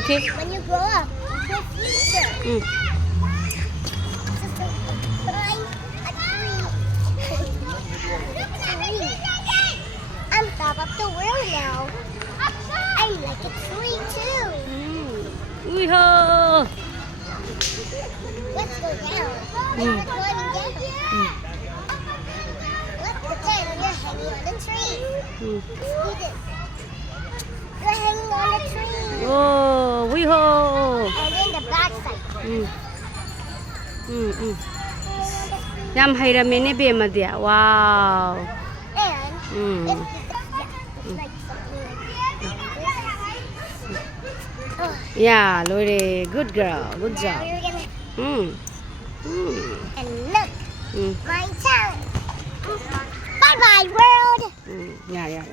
Okay. When you grow up, your future. Mm. Just to climb a tree. I'm top of the world now. I'm like a tree too. Ui-ho. Let's go down. Mm. We're climbing down. Let's pretend you're hanging on a tree. Mm. Do this. You're hanging on a tree. Oh, ui-ho. And then the back side. Yam hayramene bemadi. Wow. And Mm. it's like something like this. Yeah, Lori, good girl, good Now job. we're gonna and look, my town. Bye bye world. Yeah.